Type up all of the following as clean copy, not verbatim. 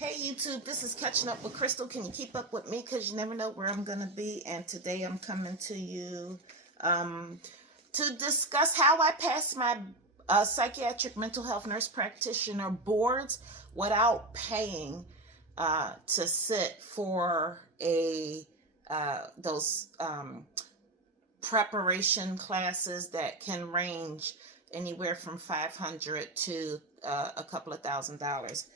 Hey YouTube, this is Catching Up with Crystal. Can you keep up with me? Because you never know where I'm going to be. And today I'm coming to you to discuss how I passed my psychiatric mental health nurse practitioner boards without paying to sit for those preparation classes that can range anywhere from $500 to a couple of $1,000s.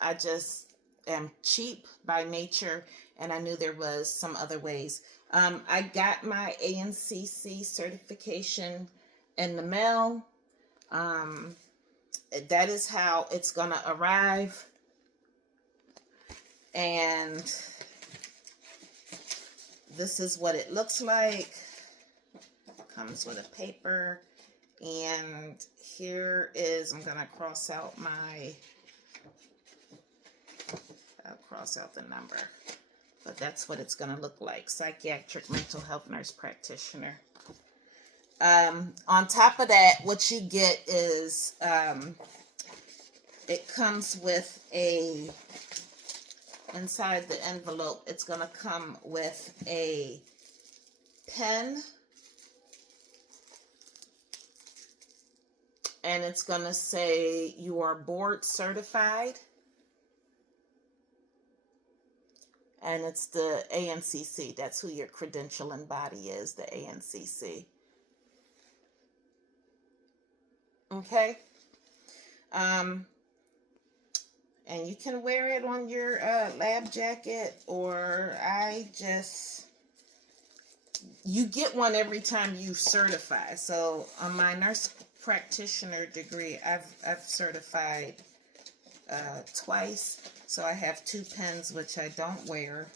I just am cheap by nature, and I knew there was some other ways. I got my ANCC certification in the mail. That is how it's gonna arrive, and this is what it looks like. Comes with a paper, and here is, I'm gonna cross out the number, but that's what it's going to look like. Psychiatric mental health nurse practitioner. On top of that, what you get is it comes with inside the envelope, it's going to come with a pen, and it's going to say you are board certified. And it's the ANCC. That's who your credential and body is, the ANCC. Okay? And you can wear it on your lab jacket, or you get one every time you certify. So on my nurse practitioner degree, I've certified twice. So I have 2 pens, which I don't wear,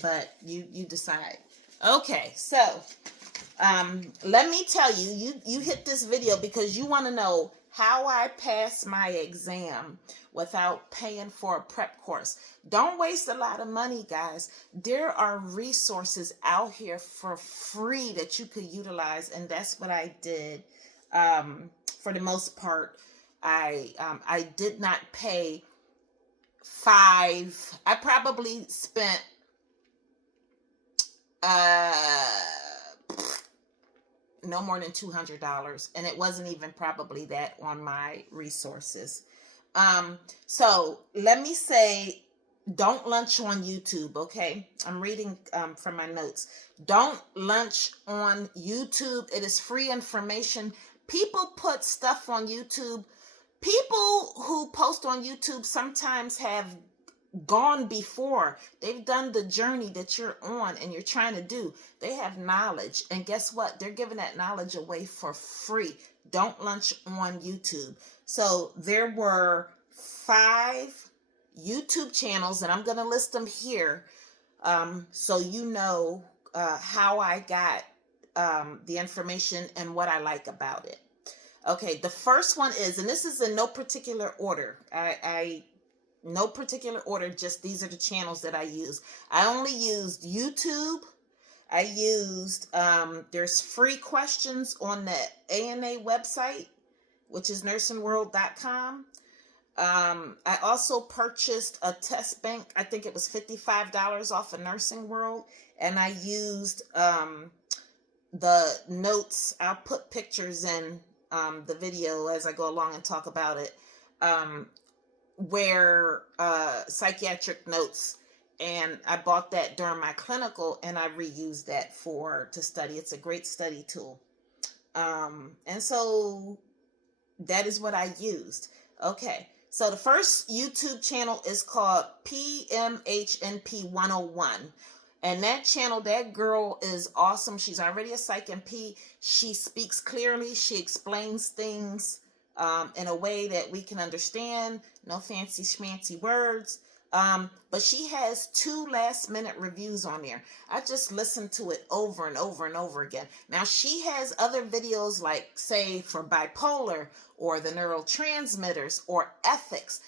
but you decide. Okay, so let me tell you, you hit this video because you want to know how I passed my exam without paying for a prep course. Don't waste a lot of money, guys. There are resources out here for free that you could utilize, and that's what I did. For the most part, I did not pay I probably spent no more than $200, and it wasn't even probably that on my resources. So let me say, don't lunch on YouTube, okay? I'm reading from my notes. Don't lunch on YouTube. It is free information. People put stuff on YouTube. People who post on YouTube sometimes have gone before. They've done the journey that you're on and you're trying to do. They have knowledge. And guess what? They're giving that knowledge away for free. Don't lunch on YouTube. So there were 5 YouTube channels, and I'm going to list them here so you know how I got the information and what I like about it. Okay, the first one is, and this is in no particular order. No particular order, just these are the channels that I use. I only used YouTube. I used, there's free questions on the ANA website, which is nursingworld.com. I also purchased a test bank. I think it was $55 off of Nursing World. And I used the notes. I'll put pictures in the video as I go along and talk about it, where psychiatric notes, and I bought that during my clinical, and I reused that to study. It's a great study tool, and so that is what I used. Okay, so the first YouTube channel is called PMHNP 101. And that channel, that girl is awesome. She's already a Psych MP. She speaks clearly. She explains things in a way that we can understand. No fancy schmancy words. But she has 2 last-minute reviews on there. I just listened to it over and over and over again. Now, she has other videos like, say, for bipolar or the neurotransmitters or ethics.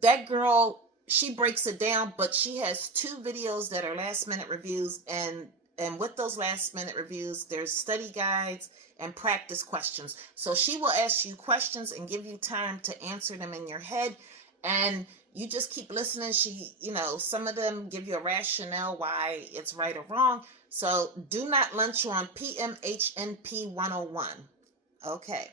That girl, she breaks it down, but she has 2 videos that are last-minute reviews, and with those last-minute reviews, there's study guides and practice questions. So she will ask you questions and give you time to answer them in your head, And you just keep listening. Some of them give you a rationale why it's right or wrong. So do not lunch on PMHNP 101. Okay.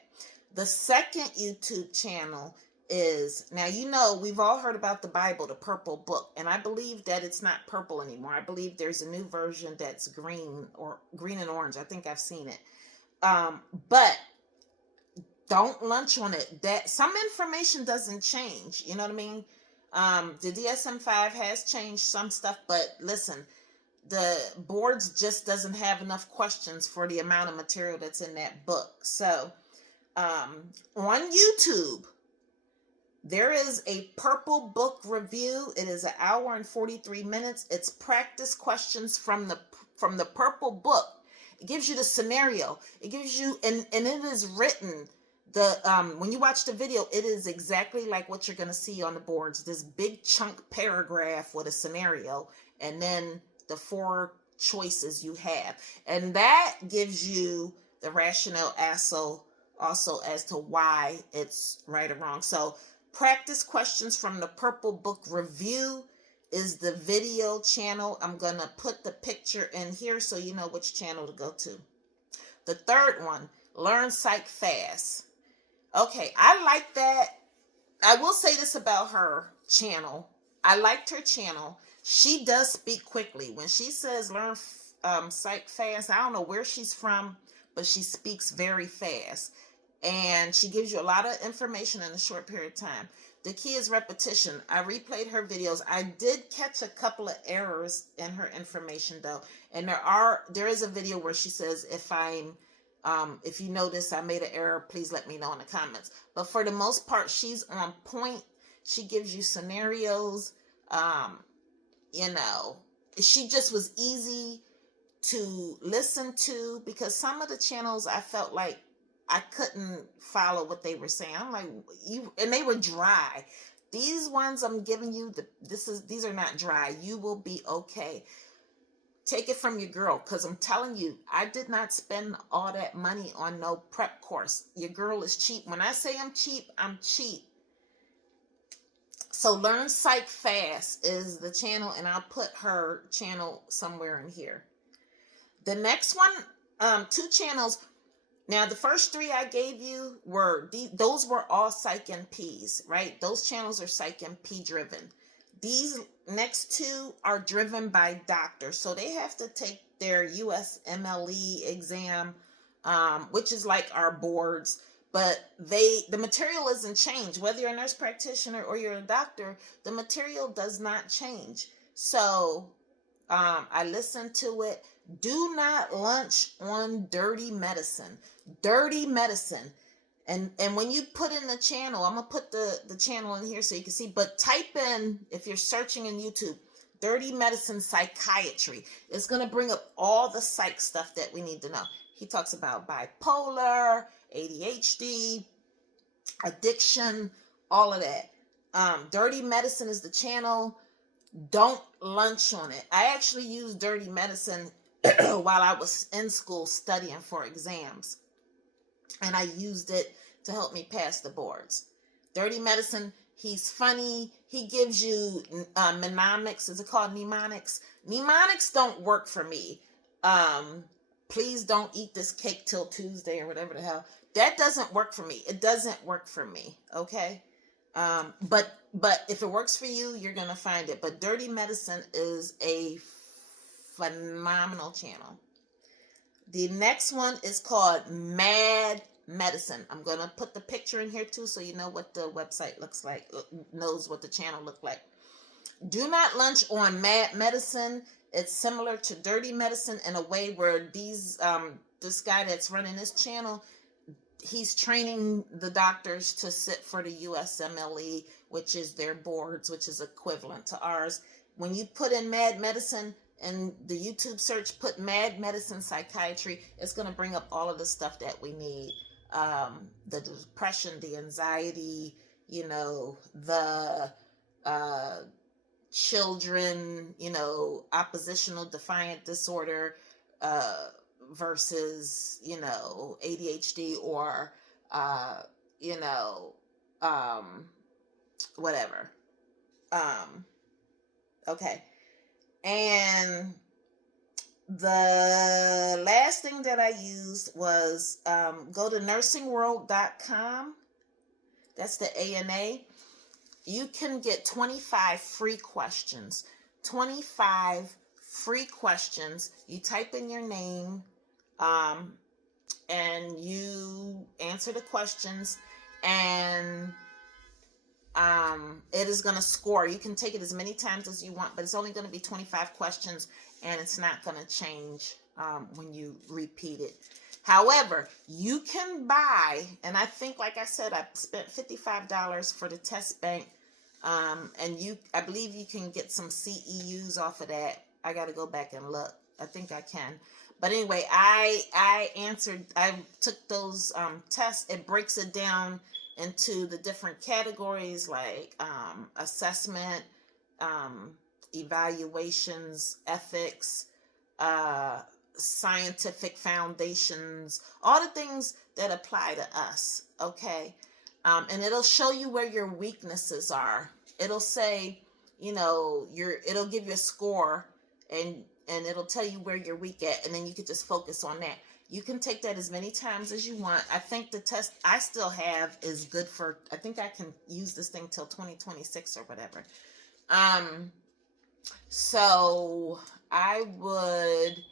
The second YouTube channel is, now we've all heard about the Bible, the purple book, and I believe that it's not purple anymore. I believe there's a new version that's green, or green and orange. I think I've seen it. But don't lunch on it. That some information doesn't change. You know what I mean? The DSM-5 has changed some stuff, but listen, the boards just doesn't have enough questions for the amount of material that's in that book. So, on YouTube, there is a purple book review. It is 1 hour and 43 minutes. It's practice questions from the purple book. It gives you the scenario. It gives you, and it is written. When you watch the video, it is exactly like what you're going to see on the boards. This big chunk paragraph with a scenario, and then the 4 choices you have. And that gives you the rationale also as to why it's right or wrong. So practice questions from the purple book review is the video channel. I'm going to put the picture in here so you know which channel to go to. The third one, Learn Psych Fast. Okay, I like that. I will say this about her channel. I liked her channel. She does speak quickly. When she says learn psych fast, I don't know where she's from, but she speaks very fast. And she gives you a lot of information in a short period of time. The key is repetition. I replayed her videos. I did catch a couple of errors in her information though. And there is a video where she says, if you notice I made an error, please let me know in the comments. But for the most part, she's on point. She gives you scenarios. She just was easy to listen to, because some of the channels I felt like I couldn't follow what they were saying. I'm like, and they were dry. These ones I'm giving you, these are not dry. You will be okay. Take it from your girl, because I'm telling you, I did not spend all that money on no prep course. Your girl is cheap. When I say I'm cheap, I'm cheap. So Learn Psych Fast is the channel, and I'll put her channel somewhere in here. The next one, 2 channels. Now, the first 3 I gave you those were all Psych NPs, right? Those channels are Psych NP driven. These next 2 are driven by doctors. So they have to take their USMLE exam, which is like our boards. But the material isn't changed. Whether you're a nurse practitioner or you're a doctor, the material does not change. So I listened to it. Do not lunch on dirty medicine. Dirty medicine. And when you put in the channel, I'm going to put the channel in here so you can see. But type in, if you're searching in YouTube, dirty medicine psychiatry. It's going to bring up all the psych stuff that we need to know. He talks about bipolar, ADHD, addiction, all of that. Dirty Medicine is the channel. Don't lunch on it. I actually used Dirty Medicine while I was in school studying for exams. And I used it to help me pass the boards. Dirty Medicine, he's funny. He gives you mnemonics. Is it called mnemonics? Mnemonics don't work for me. Please don't eat this cake till Tuesday or whatever the hell. That doesn't work for me. It doesn't work for me. Okay. But if it works for you, you're going to find it. But Dirty Medicine is a phenomenal channel. The next one is called Mad Medicine. I'm going to put the picture in here too, so you know what the website looks like, knows what the channel look like. Do not lunch on Mad Medicine. It's similar to Dirty Medicine in a way where this guy that's running this channel, he's training the doctors to sit for the USMLE, which is their boards, which is equivalent to ours. When you put in Mad Medicine and the YouTube search, put Mad Medicine Psychiatry, it's going to bring up all of the stuff that we need. The depression, the anxiety, the children, oppositional defiant disorder versus, ADHD or, whatever. Okay. And the last thing that I used was go to nursingworld.com. That's the ANA. You can get 25 free questions. 25 free questions. You type in your name, and you answer the questions, and it is going to score. You can take it as many times as you want, but it's only going to be 25 questions, and it's not going to change when you repeat it. However, you can buy, and I think, like I said, I spent $55 for the test bank, and I believe you can get some CEUs off of that. I got to go back and look. I think I can. But anyway, I took those tests. It breaks it down into the different categories, like assessment, evaluations, ethics, scientific foundations, all the things that apply to us. Okay. And it'll show you where your weaknesses are. It'll say, it'll give you a score, and it'll tell you where you're weak at, and then you can just focus on that. You can take that as many times as you want. I think the test I still have is good for, I think I can use this thing till 2026 or whatever. So I would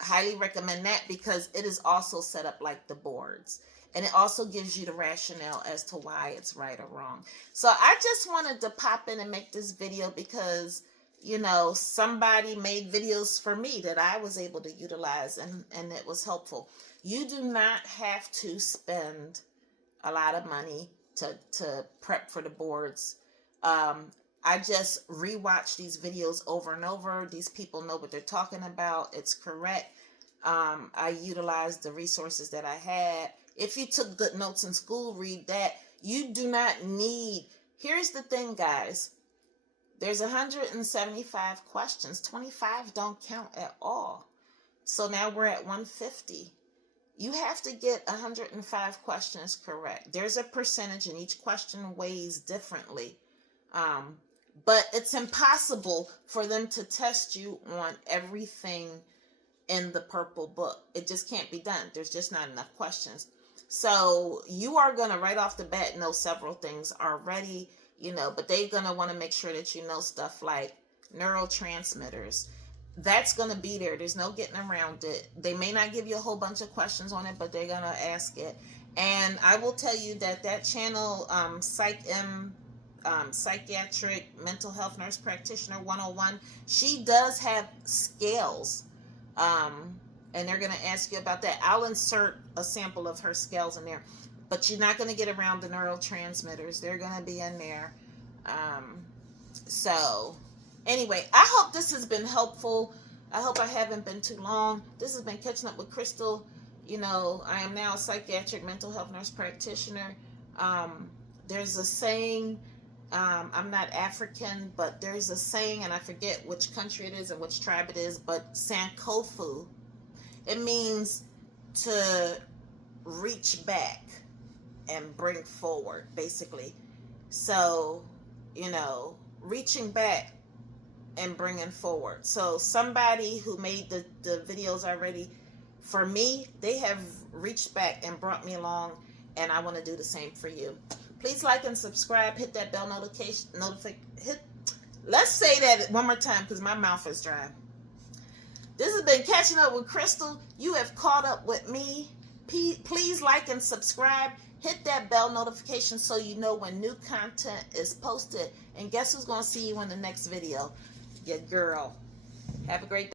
highly recommend that, because it is also set up like the boards, and it also gives you the rationale as to why it's right or wrong. So I just wanted to pop in and make this video because, somebody made videos for me that I was able to utilize, and it was helpful. You do not have to spend a lot of money to prep for the boards. I just rewatch these videos over and over. These people know what they're talking about. It's correct. I utilized the resources that I had. If you took good notes in school, read that. You do not need. Here's the thing, guys. There's 175 questions. 25 don't count at all. So now we're at 150. You have to get 105 questions correct. There's a percentage, and each question weighs differently. But it's impossible for them to test you on everything in the purple book. It just can't be done. There's just not enough questions. So you are going to right off the bat know several things already, but they're going to want to make sure that you know stuff like neurotransmitters. That's going to be there. There's no getting around it. They may not give you a whole bunch of questions on it, but they're going to ask it. And I will tell you that channel, Psychiatric Mental Health Nurse Practitioner 101, she does have scales. And they're going to ask you about that. I'll insert a sample of her scales in there. But you're not going to get around the neurotransmitters. They're going to be in there. So, anyway, I hope this has been helpful. I hope I haven't been too long. This has been Catching Up with Crystal. I am now a psychiatric mental health nurse practitioner. There's a saying, I'm not African, but there's a saying, and I forget which country it is and which tribe it is, but Sankofu. It means to reach back and bring forward, basically. So, reaching back and bringing forward. So somebody who made the videos already, for me, they have reached back and brought me along, and I want to do the same for you. Please like and subscribe. Hit that bell notification. Let's say that one more time, because my mouth is dry. This has been Catching Up with Crystal. You have caught up with me. Please like and subscribe. Hit that bell notification so you know when new content is posted. And guess who's going to see you in the next video? Your girl. Have a great day.